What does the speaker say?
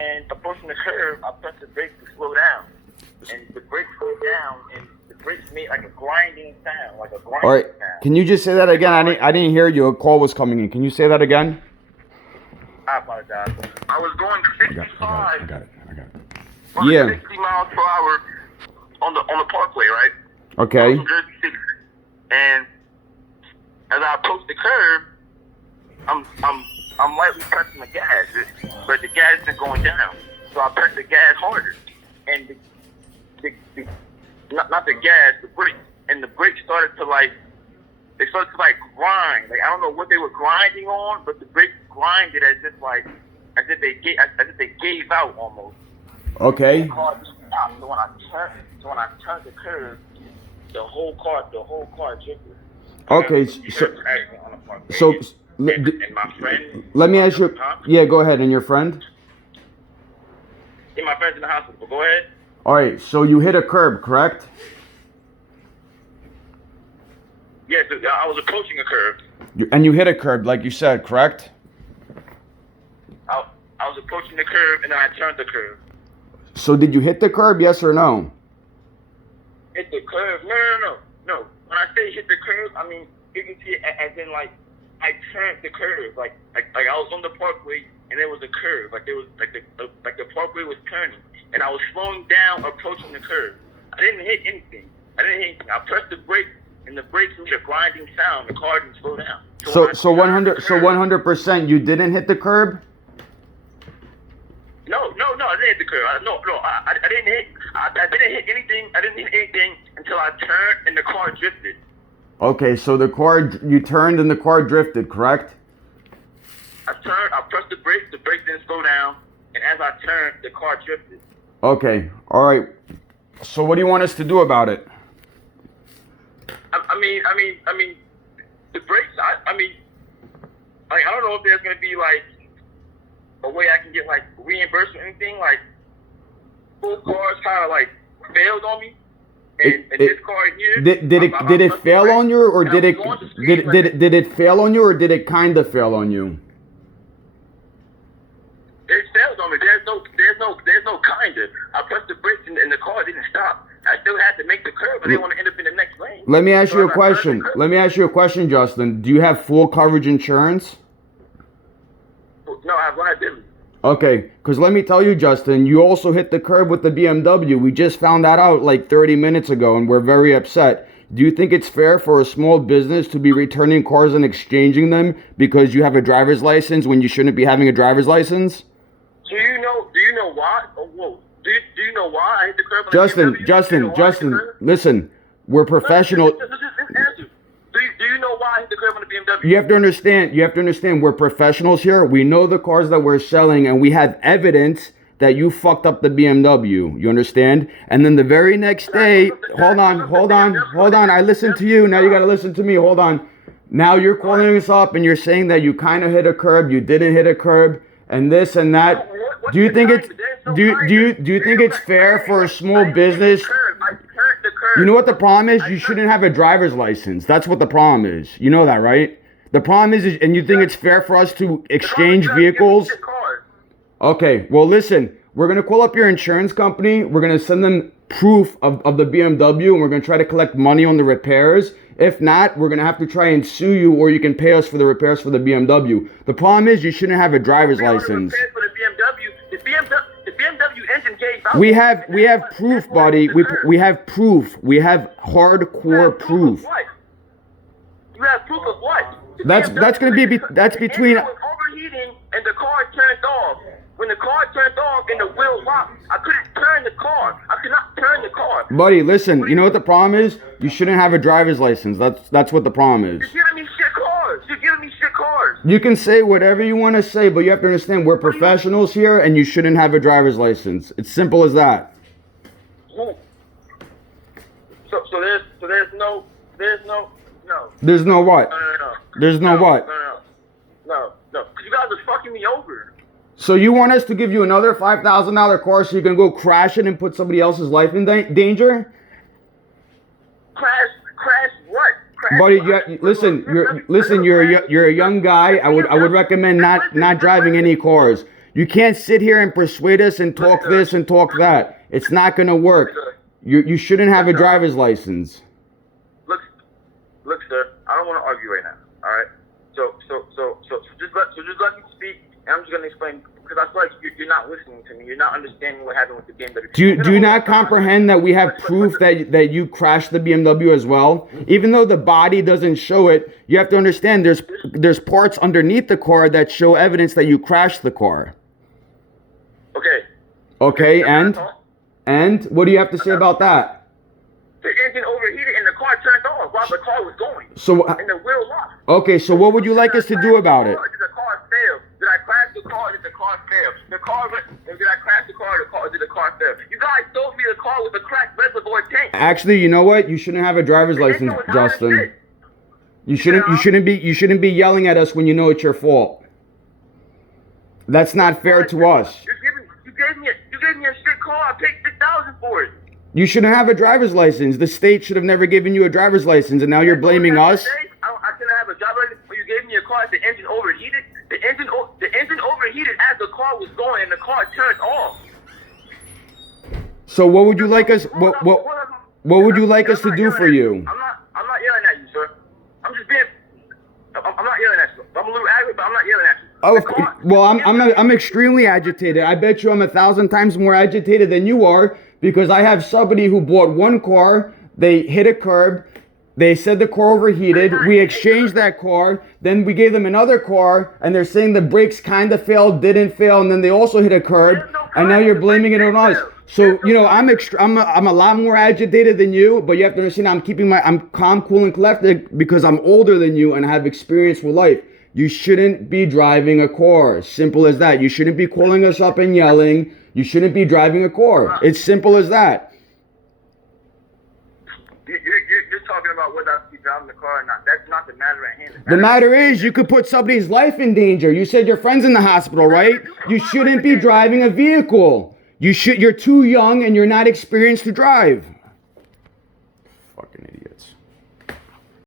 and approaching the curve, I pressed the brakes to slow down. And the brakes slowed down, and the brakes made like a grinding sound, All right. Can you just say that again? I didn't hear you. A call was coming in. Can you say that again? I apologize. I was going 65. I got it. Yeah. 60 miles per hour on the parkway, right? Okay. From Jersey City. And as I approach the curve, I'm lightly pressing the gas, but the gas isn't going down. So I press the gas harder, and not the gas, the brakes, and the brakes started to grind. Like I don't know what they were grinding on, but the brakes grinded as if they gave out almost. Okay. The car stopped. So when I turned the curve, the whole car drifted. Okay. So and my friend. Let me ask you. Yeah, go ahead. And your friend? Yeah, my friend's in the hospital. But go ahead. All right. So you hit a curb, correct? Yes, I was approaching a curve. And you hit a curb, like you said, correct? I was approaching the curve, and then I turned the curve. So did you hit the curb, yes or no? Hit the curve? No. When I say hit the curve, I mean you can see it as in like I turned the curve, like I was on the parkway, and there was a curve, like there was like the parkway was turning, and I was slowing down, approaching the curve. I didn't hit anything. I pressed the brake, and the brakes made a grinding sound. The car didn't slow down. So 100% you didn't hit the curb? No, I didn't hit the curve. I didn't hit anything. I didn't hit anything until I turned and the car drifted. Okay, so you turned and the car drifted, correct? I turned, I pressed the brakes didn't slow down, and as I turned, the car drifted. Okay, all right. So what do you want us to do about it? I mean, the brakes. I don't know if there's gonna be like a way I can get like reimbursement or anything. Like, both cars kind of like failed on me, and this car here. Did it fail on you, or did it fail on you, or did it kind of fail on you? It failed on me. There's no kind of. I pressed the brakes and the car didn't stop. I still had to make the curve, but I didn't want to end up in the next lane. Let me ask you a question. Justin. Do you have full coverage insurance? No, I have liability. Okay, because let me tell you, Justin, you also hit the curb with the BMW. We just found that out like 30 minutes ago, and we're very upset. Do you think it's fair for a small business to be returning cars and exchanging them because you have a driver's license when you shouldn't be having a driver's license? Do you know why? Oh, whoa. Do you know why I hit the curb on the BMW? Justin, listen, we're professional. Just answer. Do you know why I hit the curb on the BMW? You have to understand, we're professionals here. We know the cars that we're selling, and we have evidence that you fucked up the BMW. You understand? And then the very next day, hold on. I listened to you. Now you got to listen to me. Hold on. Now you're calling us up and you're saying that you kind of hit a curb, you didn't hit a curb, and this and that. Do you think it's fair for a small business? You know what the problem is? You shouldn't have a driver's license. That's what the problem is. You know that, right? The problem is, and you think it's fair for us to exchange vehicles? Okay, well listen, we're going to call up your insurance company. We're going to send them proof of the BMW, and we're going to try to collect money on the repairs. If not, we're going to have to try and sue you, or you can pay us for the repairs for the BMW. The problem is you shouldn't have a driver's license. The BMW engine gave out. We have proof, buddy. We have proof. We have hardcore proof. You have proof of what? That's between. The engine was overheating and the car turned off. When the car turned off and the wheel locked, I couldn't turn the car. I could not turn the car. Buddy, listen. You know what the problem is? You shouldn't have a driver's license. That's what the problem is. You're giving me shit cars. You can say whatever you want to say, but you have to understand we're professionals here, and you shouldn't have a driver's license. It's simple as that. So there's no. There's no what? No. There's no what? No. Because you guys are fucking me over. So you want us to give you another $5,000 car so you can go crash it and put somebody else's life in danger? Crash what? Buddy, you're a young guy. I would recommend not driving any cars. You can't sit here and persuade us and talk this and talk that. It's not gonna work. You shouldn't have a driver's license. Look, sir. I don't want to argue right now. All right. So just let me speak, and I'm just gonna explain because I feel like you're not listening to me. You're not understanding what happened with the BMW. Do you not comprehend that we have proof that you crashed the BMW as well? Even though the body doesn't show it, you have to understand there's parts underneath the car that show evidence that you crashed the car. Okay. Okay, and what do you have to say about that? The engine overheated and the car turned off while the car was going. So and the wheel locked. Okay, so what would you like us to do about it? Did the car fail? Did I crash the car? Did the car fail? Did I crash the car? Did the car fail? You guys told me the car was a cracked reservoir tank. Actually, you know what? You shouldn't have a driver's license, Justin. You shouldn't be yelling at us when you know it's your fault. That's not fair to us. You gave me a shit car. I paid $6,000 for it. You shouldn't have a driver's license. The state should have never given you a driver's license, and now you're blaming us. I shouldn't have a driver's license, but you gave me a car. The engine overheated. The engine overheated as the car was going, and the car turned off. So what would you like us? What would you like us to do for you? I'm not yelling at you, sir. I'm not yelling at you. I'm a little angry, but I'm not yelling at you. Oh, well, I'm extremely agitated. I bet you I'm 1,000 times more agitated than you are because I have somebody who bought one car. They hit a curb. They said the car overheated. We exchanged that car. Then we gave them another car, and they're saying the brakes kind of failed, didn't fail, and then they also hit a curb. And now you're blaming it on us. So I'm a lot more agitated than you, but you have to understand I'm calm, cool, and collected because I'm older than you and I have experience with life. You shouldn't be driving a car. Simple as that. You shouldn't be calling us up and yelling. You shouldn't be driving a car. It's simple as that. You're talking about whether I be driving the car or not. That's not the matter at hand. The matter is, you could put somebody's life in danger. You said your friend's in the hospital, right? You shouldn't be driving a vehicle. You're too young and you're not experienced to drive.